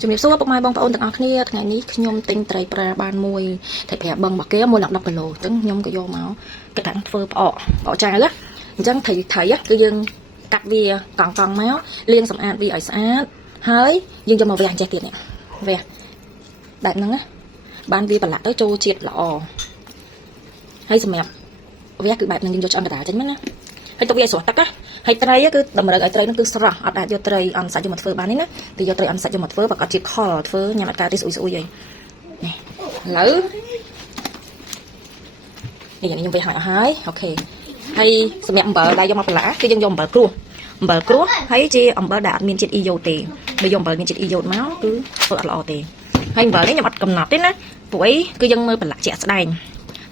ជំរាបសួរពុកម៉ែបងប្អូនទាំងអស់គ្នាថ្ងៃនេះខ្ញុំទិញត្រីប្រាបានមួយត្រីប្រាបឹងរបស់គេមួយ10 គីឡូអញ្ចឹងខ្ញុំក៏យកមកគេតាំងធ្វើផ្អកចាវណាអញ្ចឹងត្រីគឺយើងកាត់វាកង់មកលាងសម្អាតវាឲ្យស្អាតហើយយើងយកមកវះចេះទៀតនេះវះបែបហ្នឹងណាបានវាប្រឡាក់ទៅចូលជាតិល្អហើយសម្រាប់វះគឺបែបហ្នឹងយើងយកឆ្អឹងកណ្ដាលចេញមកណាហើយទុកវាឲ្យស្រស់ទឹកណាហើយត្រីគឺតម្រូវឲ្យត្រីហ្នឹងគឺស្រស់អត់អាចយកត្រីអន់សាច់យកមកធ្វើបានទេណាគឺយកត្រីអន់សាច់យកមកធ្វើប្រកាសជាខលធ្វើញ៉ាំអត់កើតរីស្អ៊ុយអីនេះឥឡូវនេះខ្ញុំវះឲ្យអស់ហើយអូខេហើយសម្រាប់អំបិលដែលយកមកប្រឡាក់គឺយើងយកអំបិលគ្រួសហើយជាអំបិលដែលអត់មានជាតិអ៊ីយ៉ូតទេបើយកអំបិលមានជាតិអ៊ីយ៉ូតមកគឺធ្វើអត់ល្អទេហើយអំបិលនេះខ្ញុំអត់កំណត់ទេណាព្រោះអីគឺយើងមើលប្រឡាក់ជាក់ស្ដែង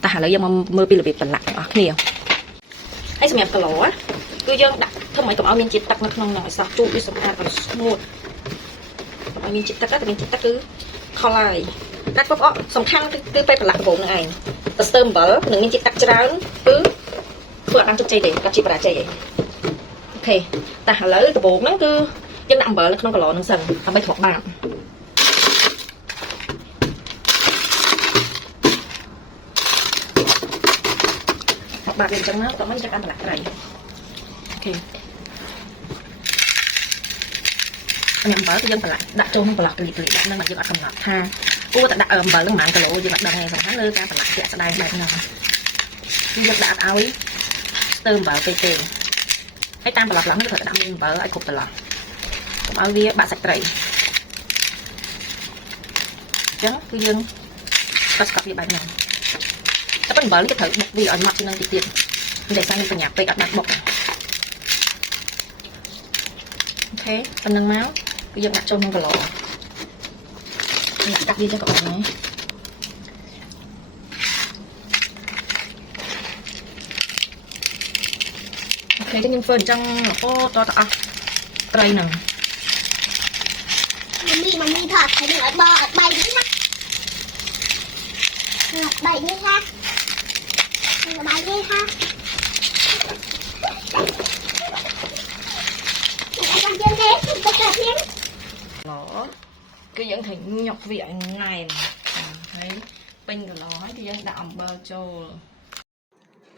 តែឥឡូវយើងមកមើលពីរបៀបប្រឡាក់ទាំងអស់គ្នាហើយសម្រាប់គីឡូគឺយើងដាក់ធ្វើឲ្យកុំឲ្យមានជាតិទឹកនៅក្នុងហ្នឹងឲ្យសោះជូតវាសម្អាតឲ្យស្ងួតកុំឲ្យមានជាតិទឹកតែមានជាតិទឹកគឺខលហើយដាក់ផ្អកសំខាន់គឺពេលប្រឡាក់ដំបូងហ្នឹងឯងទៅស្ទើអំបិលនឹងមានជាតិទឹកច្រើនគឺធ្វើអត់បានជោគជ័យទេកាត់ជាបរាជ័យឯងអូខេតែឥឡូវដំបូងហ្នឹងគឺយើងដាក់អំបិលនៅក្នុងគីឡូហ្នឹងសិនដើម្បីធ្វើបាបបាទវាអញ្ចឹងមកតោះមិនចាំកាន់ប្រឡាក់ត្រីអូខេញ៉ាំអំបិលគឺយើងប្រឡាក់ដាក់ចូលក្នុងប្រឡោះកលីដាក់នឹងមកយើងអត់កំណត់ថាគួរតែដាក់អំបិលនឹងប្រហែលគីឡូយើងអត់ដឹងទេសំខាន់លើការប្រឡាក់ជាក់ស្ដែងបែបហ្នឹងគឺយើងដាក់អត់ឲ្យស្ទើរអំបិលពេកទេហើយតាមប្រឡោះឡើងគឺត្រូវដាក់មានអំបិលឲ្យគ្រប់ប្រឡោះកុំឲ្យវាបាក់សាច់ត្រីអញ្ចឹងគឺយើងស្កប់វាបែបហ្នឹងតែប៉ុន្តែអំបិលនេះក៏ត្រូវបុកវាឲ្យម៉ត់ជាងនឹងទៀតមិនដែលសាញ់បញ្ញាពេកអត់ដាក់បុកអូខេប៉ុណ្្នឹងមកគឺយើងដាក់ចូលក្នុងគីឡូដាក់កាត់វាចឹងក៏បានដែរអូខេចឹងខ្ញុំធ្វើអញ្ចឹងរហូតដល់អស់ត្រីហ្នឹងមីថតឲ្យអត់បអត់បាយនេះណាបាយនេះណាបាយនេះណាគឺយើងត្រូវញុកវាឲ្យណែនហើយពេញគីឡូហើយគឺយើងដាក់អំបិលចូល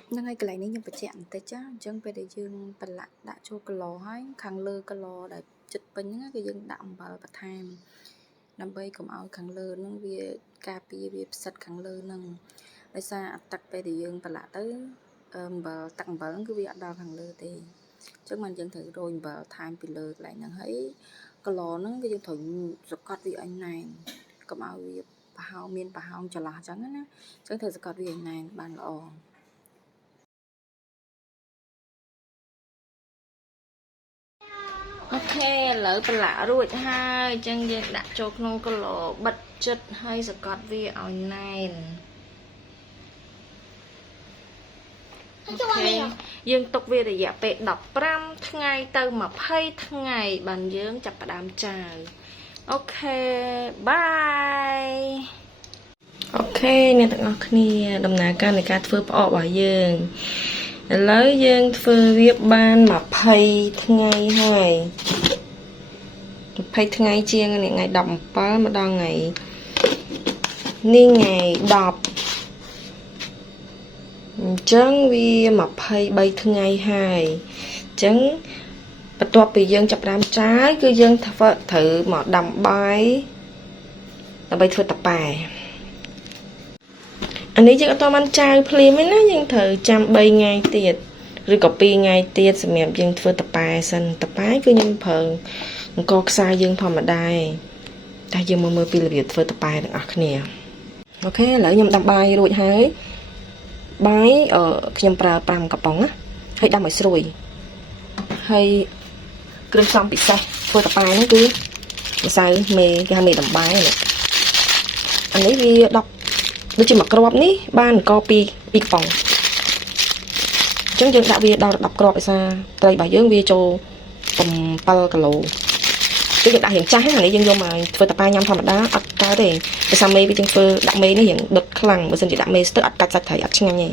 ហ្នឹងហើយកន្លែងនេះខ្ញុំបញ្ជាក់បន្តិចចាអញ្ចឹងពេលដែលយើងប្រឡាក់ដាក់ចូលគីឡូហើយខាងលើគីឡូដែលចិត្តពេញហ្នឹងគឺយើងដាក់អំបិលបន្ថែមដើម្បីកុំឲ្យខាងលើហ្នឹងវាការពារវាផ្សិតខាងលើហ្នឹងដោយសារទឹកពេលដែលយើងប្រឡាក់ទៅអំបិលទឹកអំបិលហ្នឹងគឺវាអត់ដល់ខាងលើទេអញ្ចឹងមិនយើងត្រូវរោយអំបិលថែមពីលើកន្លែងហ្នឹងហើយគីឡូហ្នឹងគឺយើងត្រូវសកត់វាឲ្យណែនកុំឲ្យវាប្រហោងមានប្រហោងចន្លោះអញ្ចឹងណាអញ្ចឹងត្រូវសកត់វាឲ្យណែនបានល្អអូខេឥឡូវប្រឡាក់រួចហើយអញ្ចឹងយើងដាក់ចូលក្នុងគីឡូបិទចិត្តហើយសកត់វាឲ្យណែនអូខេយើងទុកវារយៈពេល15ថ្ងៃទៅ20ថ្ងៃបានយើងចាប់ផ្ដើមចាវអូខេបាយអូខេអ្នកទាំងអស់គ្នាដំណើរការនៃការធ្វើផ្អករបស់យើងឥឡូវយើងធ្វើវាបាន20ថ្ងៃហើយ20ថ្ងៃជាងថ្ងៃ17មកដល់ថ្ងៃនេះថ្ងៃ10អញ្ចឹងវា23ថ្ងៃហើយអញ្ចឹងបន្ទាប់ពីយើងចាប់ផ្ដើមចាយគឺយើងត្រូវមកដាំបាយដើម្បីធ្វើតាប៉ែអានេះយើងអត់បានចាវភ្លាមទេណាយើងត្រូវចាំ3ថ្ងៃទៀតឬក៏2ថ្ងៃទៀតសម្រាប់យើងធ្វើតាប៉ែសិនតាប៉ែគឺខ្ញុំប្រើអង្គខ្សែយើងធម្មតាតែយើងមើលពីរបៀបធ្វើតាប៉ែទាំងអស់គ្នាអូខេឥឡូវខ្ញុំដាំបាយរួចហើយបាយខ្ញុំប្រើ5កំប៉ុងណាហើយដាំឲ្យស្រួយហើយគ្រឿងផ្សំពិសេសធ្វើតាប៉ែហ្នឹងគឺម្សៅមេគេហៅមេដំបែនេះអានេះវា10ដូចជា1គ្រាប់នេះបានអង្គ2កំប៉ុងអញ្ចឹងយើងដាក់វាដល់10គ្រាប់ដោយសារត្រីរបស់យើងវាចូល7គីឡូគឺយើងដាក់រៀងចាស់ហ្នឹងអានេះយើងយកមកធ្វើតាប៉ែញ៉ាំធម្មតាអត់កើតទេដោយសារមេវាយើងធ្វើដាក់មេនេះរៀងដុតខ្លាំងបើមិនជាដាក់មេស្ទើរអត់កាច់សាច់ត្រីអត់ឆ្ងាញ់ទេ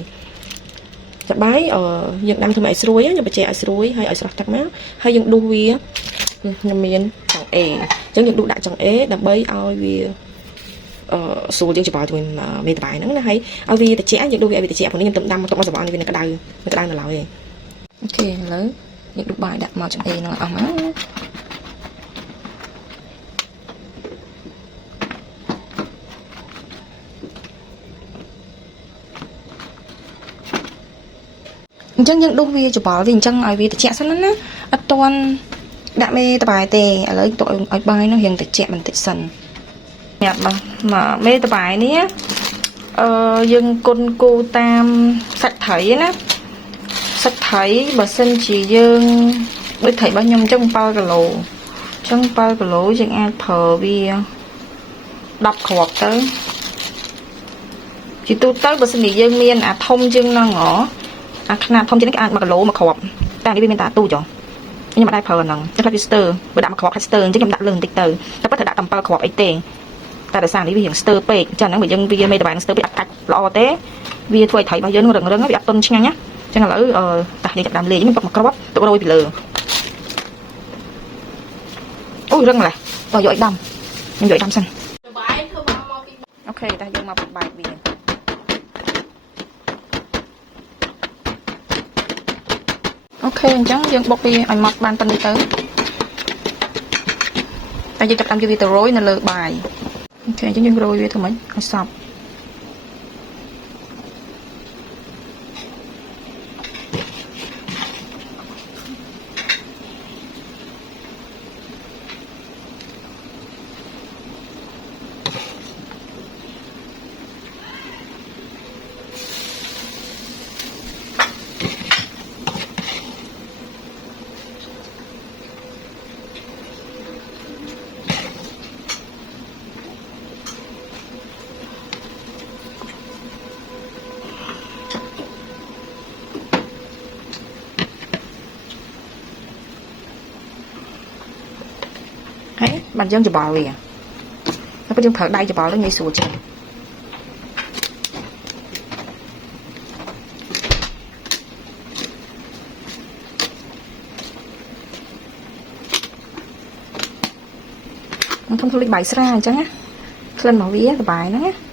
ចាបាយយើងដាំធ្វើឲ្យស្រួយខ្ញុំបញ្ជាក់ឲ្យស្រួយហើយឲ្យស្រស់ទឹកមកហើយយើងដួសវាខ្ញុំមានចង្ A អញ្ចឹងយើងដួសដាក់ចង្អេរដើម្បីឲ្យវាស្រួលយើងច្បល់ជាមួយមេតបាយហ្នឹងណាហើយឲ្យវាត្រជាក់យើងដួសវាឲ្យវាត្រជាក់ព្រោះនេះខ្ញុំទំដាំទុកមកសបល់នេះវានៅក្តៅនៅឡើយអូខេឥឡូវយើងដួសបាយដាក់មកចង្អេរហ្នឹងអស់មកអញ្ចឹងយើងដួសវាច្បល់វាអញ្ចឹងឲ្យវាត្រជាក់សិនណាអត់ទាន់ដាក់មេតបាយទេឥឡូវទុកឲ្យបាយនោះរៀងត្រជាក់បន្តិចសិនញ៉ាំមកមេតបាយនេះយើងគុនគូតាមសាច់ត្រីណាសាច់ត្រីបើសិនជាយើងដូចត្រីរបស់ខ្ញុំអញ្ចឹង7គីឡូអញ្ចឹង7គីឡូយើងអាចប្រើវា10គ្រាប់ទៅជាទូទៅបើសិនជាយើងមានអាធំជាងហ្នឹងអាខ្នាតធំជាងនេះគេអាច1គីឡូ1គ្រាប់តែនេះវាមានតែទូចខ្ញុំអត់ដែរប្រើហ្នឹងខ្ញុំផ្លាស់ពីស្ទើបើដាក់1គ្រាប់ហើយស្ទើអញ្ចឹងខ្ញុំដាក់លើបន្តិចទៅតែប៉ុន្តែដាក់តែ7គ្រាប់អីទេតែដោយសារនេះវារៀងស្ទើពេកអញ្ចឹងហ្នឹងបើយើងវាមេតបាយស្ទើពេកអត់កាច់ល្អទេវាធ្វើឲ្យត្រីរបស់យើងរឹងវាអត់ទន់ឆ្ងាញ់ណាអញ្ចឹងឥឡូវតាយើងចាប់ដើមលេងខ្ញុំទុក1គ្រាប់ទុករយពីលើអូយរឹងម្ល៉េះតោះយកឲ្យដាំខ្ញុំយកឲ្យដាំសិនបាយធ្វើមកពីអូខេតែយើងមកពីបាយវាអូខេអញ្ចឹងយើងបុកវាឲ្យម៉ត់បានប៉ុណ្្នេះទៅតែយើងចាប់តាមយកវាទៅរោយនៅលើបាយអូខេអញ្ចឹងយើងរោយវាធ្វើម៉េចឲ្យសព្វហើយបានយើងច្បល់វាតែពេលយើងប្រើដៃច្បល់ទៅងាយស្រួលជាងខ្ញុំធ្វើលិចបាយស្រាអញ្ចឹងណាក្លិនរបស់វាសបាយហ្នឹងណា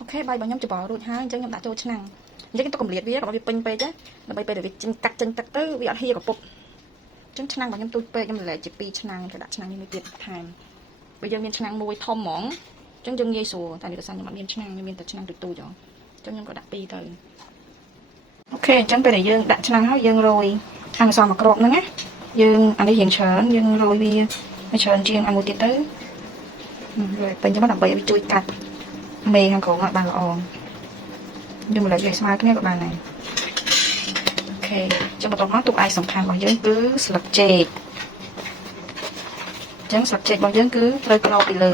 អូខេបាយរបស់ខ្ញុំច្បល់រួចហើយអញ្ចឹងខ្ញុំដាក់ចូលឆ្នាំងអញ្ចឹងទុកកម្រិតវាកុំឲ្យវាពេញពេកណាដើម្បីពេលដែលវាកាត់ចេញទឹកទៅវាអត់ហៀកពុកអញ្ចឹងឆ្នាំងរបស់ខ្ញុំទូចពេកខ្ញុំលែកជា2ឆ្នាំងខ្ញុំដាក់ឆ្នាំងនេះមួយទៀតថែមបើយើងមានឆ្នាំងមួយធំហ្មងអញ្ចឹងយើងងាយស្រួលតែនេះដោយសារខ្ញុំអត់មានឆ្នាំងខ្ញុំមានតែឆ្នាំងទូចៗអញ្ចឹងខ្ញុំក៏ដាក់2ទៅអូខេអញ្ចឹងពេលដែលយើងដាក់ឆ្នាំងហើយយើងរោយអាំងសមកគ្រាប់ហ្នឹងណាយើងអានេះរៀងច្រើនយើងរោយវាច្រើនជាងអាមួយទៀតទៅរោយពេញទៅដើម្បីឲ្យវាជួយកាត់មេខាងក្រោមឲ្យបានល្អយើងម្លេចវាស្មើគ្នាក៏បានដែរអូខេចុះបន្តមកទុកឯកសំខាន់របស់យើងគឺស្លឹកចេកអញ្ចឹងស្លឹកចេករបស់យើងគឺត្រូវក្រោបពីលើ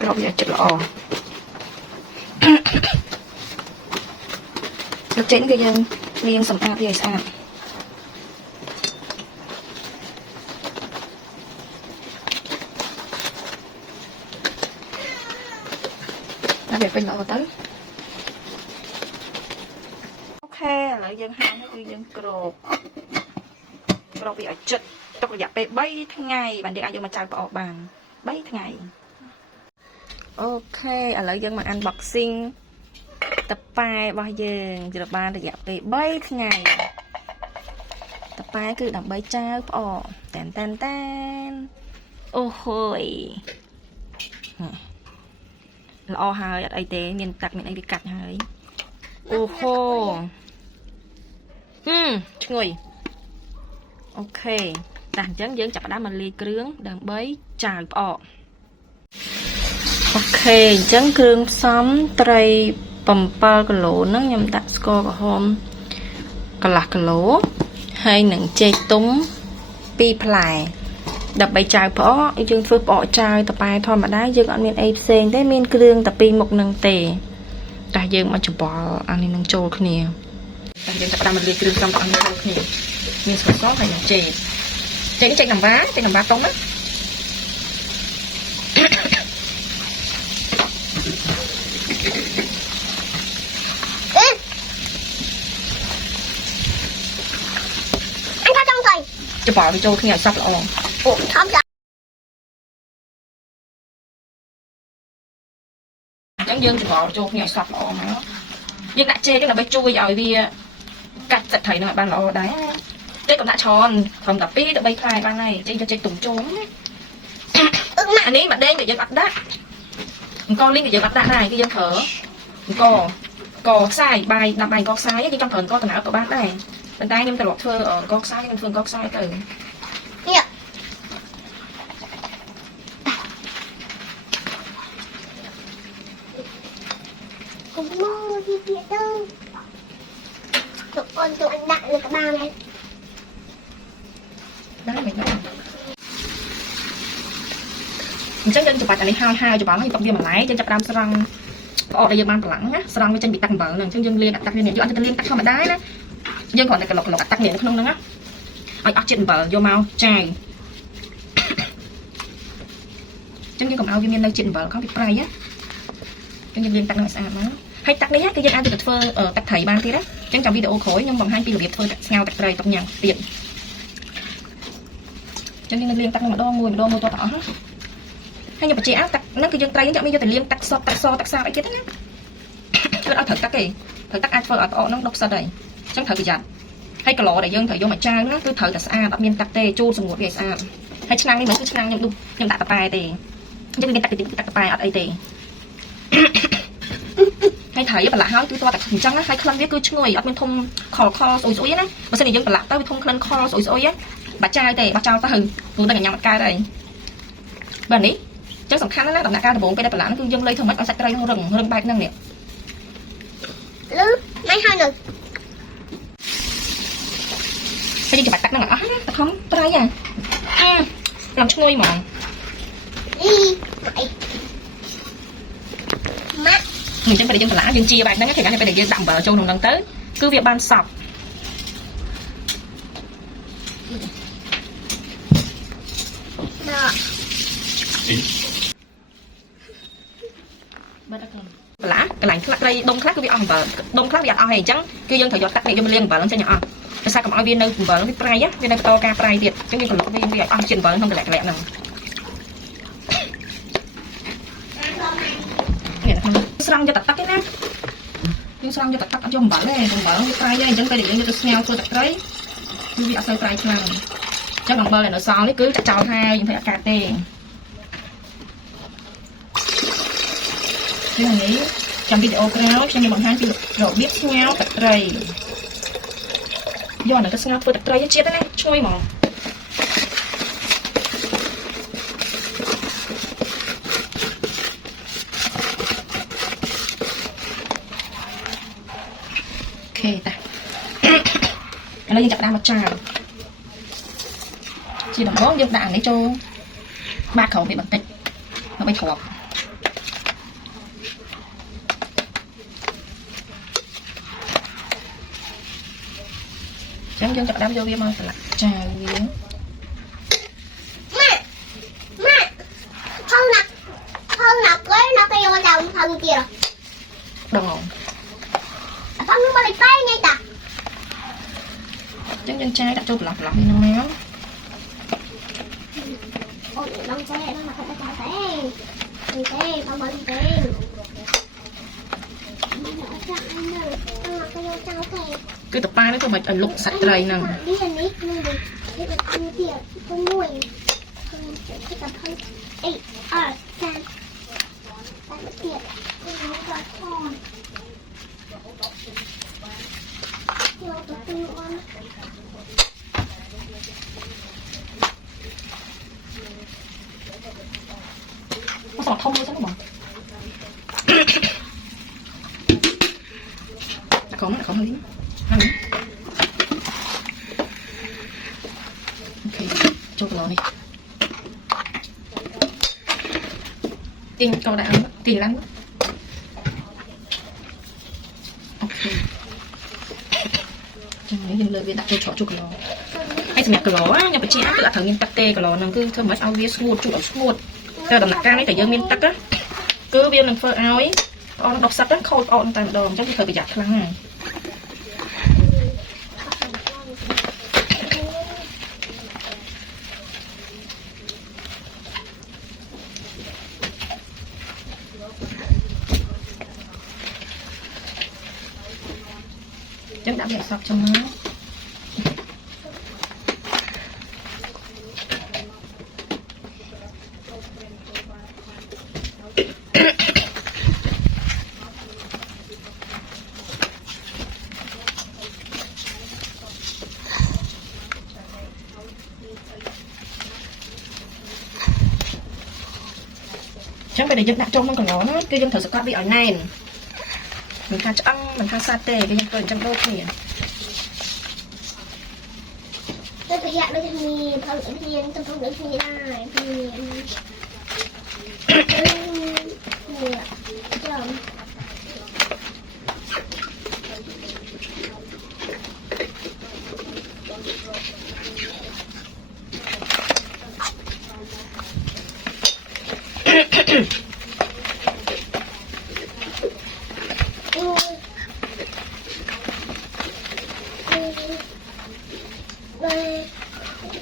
ក្រោបវាឲ្យជិតល្អស្លឹកចេកនេះគឺយើងលាងសម្អាតវាឲ្យស្អាតវាពេញល្អទៅអូខេឥឡូវយើងហាន់គឺយើងក្របវាឲ្យជិតទុករយៈពេល3ថ្ងៃបានយើងអាចយកមកចៅប្រអប់បាន3ថ្ងៃអូខេឥឡូវយើងមក unboxing តប៉ែរបស់យើងជិតបានរយៈពេល3ថ្ងៃតប៉ែគឺដើម្បីចៅប្រអប់តែនអូហូយល្អហើយអត់អីទេមានទឹកមានអីវាកាត់ហើយអូហូឈ្ងុយអូខេតែអញ្ចឹងយើងចាប់ផ្ដើមមកលាយគ្រឿងដើម្បីចាវផ្អកអូខេអញ្ចឹងគ្រឿងផ្សំត្រី7គីឡូហ្នឹងខ្ញុំដាក់ស្ករក្រហមកន្លះគីឡូហើយនឹងចេកទុំ 2 ផ្លែដើម្បីចៅផ្អកយើងធ្វើផ្អកចៅតប៉ែធម្មតាយើងអត់មានអីផ្សេងទេមានគ្រឿងតែ2មុខនឹងទេតែយើងមកច្បល់អានេះនឹងចូលគ្នាតែយើងចាប់តាមលាយគ្រឿងផ្សំទាំងអស់ចូលគ្នាមានស្ករសហើយនឹងចេកនេះចេកណាំវ៉ាតុងណា จะบอกไปโจขึ้นอย่างซับละอองโอ้ทำจังจังยังจะบอกโจขึ้นอย่างซับละอองนะยังđã chê chắc làไปchui vào vì cắt giật thầy nó ban lò đấy tết còn đã tròn còn tập pi tập bay khai ban này trên cho trên tùng trốn anh ấy mà đen để dân bắt đắt con linh để dân bắt đắt này cái dân thở cò sai bài làm bài cò sai nhưng trong phần co tầm nào của bác này bên tay em tờ lọt thơ ở cò sai bên phương cò sai từ tụi con tụi anh đạn được cả ba này đó mình nói mình chắc chân chụp ảnh này hai chụp ảnh thì tập viên mà lái chân chụp đam sarang có đây giờ ban lẳng á sarang với chân bị tắc bờ lần chân liên tắc liên này anh chân liên tắc không mà đái đó dân còn này cái lọc tắc liền không nữa anh ắt trên bờ vô mau chai chân còn ao viên nơi trên bờ có bị prai á chân liên tắc nó sao đó hay tắc đấy á cái dân ăn từ phơ ở tắc thầy ban kia đấy chân trong video khối nhưng bằng 2 pi là việc phơ tắc ngao tắc tray tóc nhằng tiện chân nên liên tắc nó đo mùi to tỏ hết hay như bà chị áp tắc nó cứ dân tray nó chọn đi vô từ liên tắc so tắc sao ấy chết đấy chứ nó thật tắc kì thật tắc ai phơ ở nó độc sao đây chân thật bị giặt hay cả lọ để dân thời vô mà trang nó cứ thời là xa bắt miên tắc tê chu sùng một về xa hay chức năng đi mấy chức năng nhung đục nhung tạc bài tê chân liên tạc bài ở đây tê hay thấy bà lạ hỏi tôi to tạc hình trắng á hay khăn biết cứ ngồi ở bên thông kho sôi á mà sau này dân bà lạ tao bên thông khăn kho sôi á bà trai tê bà trao ta hừng tôi ta nhà mặt ca đây bênนี้chânสำคัญนะตำหนักการระบบไปได้bà lạ nó cứ dân lấy thường mất ở sạch tây rừng bạc năng nè lứ mấy hai nữa cái gì chụp tắt năng à tắt không trai à làm cho ngôi mà đi mắt mình chẳng phải để dân lã dân chia bạc đó thì phải để dân đậm vào châu nồng nâng tới cứ việc ban sọc lã cái lạnh khác đây đông khác cứ việc ăn vợ đông khác việc ăn hay chẳng cứ dân thời gian tắt này cho mình liên vợ lên cho nhỏ sao cầm ao viên nơi vợ nó prai á viên nơi to ca prai tiệt chứ như còn lộc viên việc ăn chuyện vợ không lẹ nào sang cho tắt cái nè nhưng sang cho tắt cho bẩn này prai này chẳng phải để những cái smell của tắt đấy như việc sơi prai chăng chắc bằng bơ này nó sao đấy cứ chào hai những phải cà tê như này trong video kéo cho như bằng 2 pi rồi biết smell tắt đấy do nó cái smell của tắt đấy chết đấy chui mà ok ta nó dân chặt ra một trà chỉ đồng bó dân đạn để cho 3 khẩu bị bật tịch nó bị thuộc chẳng dân chặt đám vô viên mà là trà viên mẹ không nạp cái vô đầu phần kia đồ con nó bay bay ngay ta chẳng dân trai đặt cho lọc đi nó méo ôi đông xe nó mà không có té không bơi té cứ tập ba nó cho mày ở lục sạch trời nè đi hình đi đi ăn tiệc con nuôi cái tập hơi ê ở sang tại bữa tiệc con nuôi con nó sọt thông luôn sao nó bỏ không hơi ăn ok ទាញកោដាក់ទាញឡើងអូខេចឹងយើងលើកវាដាក់ចូលច្រកជូរគីឡូហើយសម្រាប់គីឡូខ្ញុំបញ្ជាក់គឺអត់ត្រូវមានទឹកទេគីឡូហ្នឹងគឺធ្វើមិនឲ្យវាស្ងួតជូរឲ្យស្ងួតតែដំណាក់កាលនេះតែយើងមានទឹកគឺវានឹងធ្វើឲ្យប្អូនដុសទឹកខូចប្អូនតែម្ដងអញ្ចឹងវាត្រូវប្រយ័ត្នខ្លាំងណាស់ចឹងដាក់វាឲ្យសព្វចឹងណាចឹងពេលដែលយើងដាក់ចូលក្នុងកន្លងណាគឺយើងត្រូវសង្កត់វាឲ្យណែនមិនថាឆ្អឹងមិនថាសាច់ទេគឺយើងធ្វើអញ្ចឹងដូចគ្នាទៅប្រយ័ត្នដូចគ្នាផលគ្នាទៅផងដូចគ្នាដែរគ្នា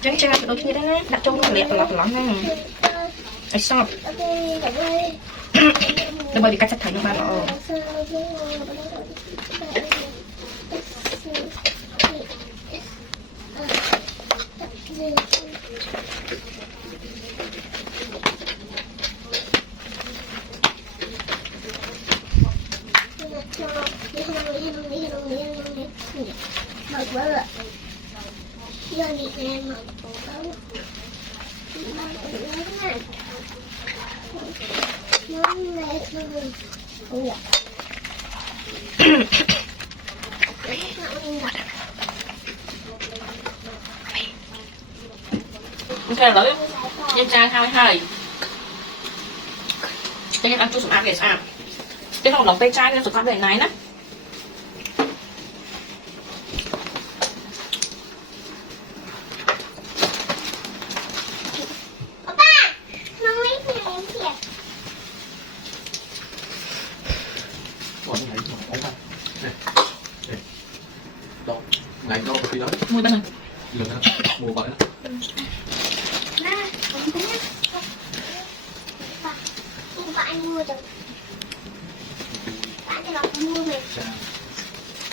ចាំចឹងចាដូចគ្នាដែរណាដាក់ចូលក្នុងលាកប្រឡោះហ្នឹងឲ្យសប់ដើម្បីវាកាត់សាច់ត្រីនោះបានល្អgiờ đi em mà có nó mẹ rồi ủa ok lấy nhân trai 22 đây ăn chút sủng áp để sao cái không lòng tay trai nên sủng áp để này nè ngày đâu có tí lắm mua bên này lượt đó mua vậy đó và anh mua được bạn cho nó mua mình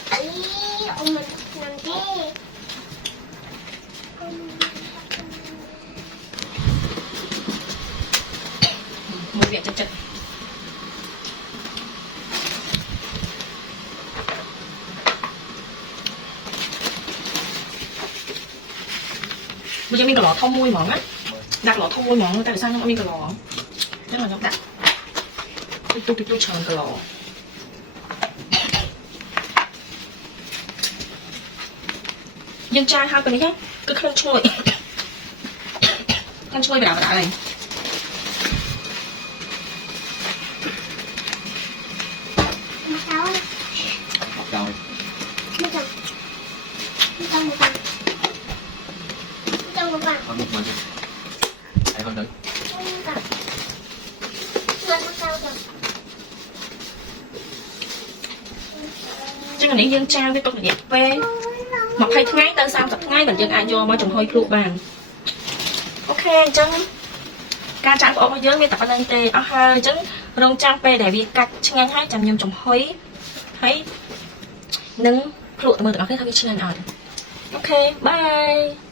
ấy ông mình làm thế mua viện chật chật bây giờ mình có lọ thông môi mỏng á đặt lọ thông môi mỏng tại sao nó mình có lọ tức là nó đặt tôi chờ cái lọ dân trai hai cái này nhá cứ khăn trôi vào đảo này rồi ăn một mình hay hơn đấy chứ còn những dân trai với tôi là đẹp về một hai tháng tới 30 ថ្ងៃmình dân ai vô mới trồng hơi luôn bàn ok chân ca trắng củaយើងមានតែប៉ុណ្្នឹងទេអស់ហើយអញ្ចឹងរងចាំពេលដែលវាកាច់ឆ្ងាញ់ហើយចាំខ្ញុំចំហុយហើយនឹងភ្លក់ទៅមើលទាំងអស់គ្នាថាវាឆ្ងាញ់អត់អូខេបាយ